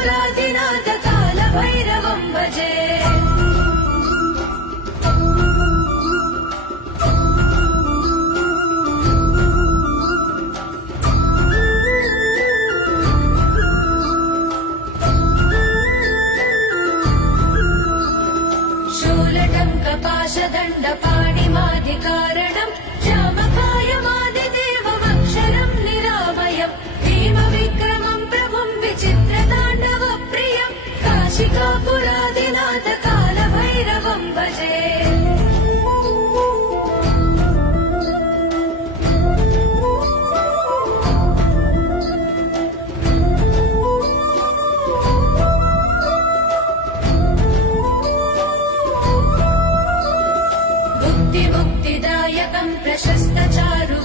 काशिकापुरादिनाथ कालभैरवं भजे। शूलटङ्कपाशदण्डपाणिमादिकारणम् श्यामकायमादिदेवमक्षरम् निरामयम् भीमविक्रमम् प्रभुम् विचित्रताण्डवप्रियम् काशिकापुरादिनाथ कालभैरवं भजे। मुक्तिदायकम् प्रशस्त चारु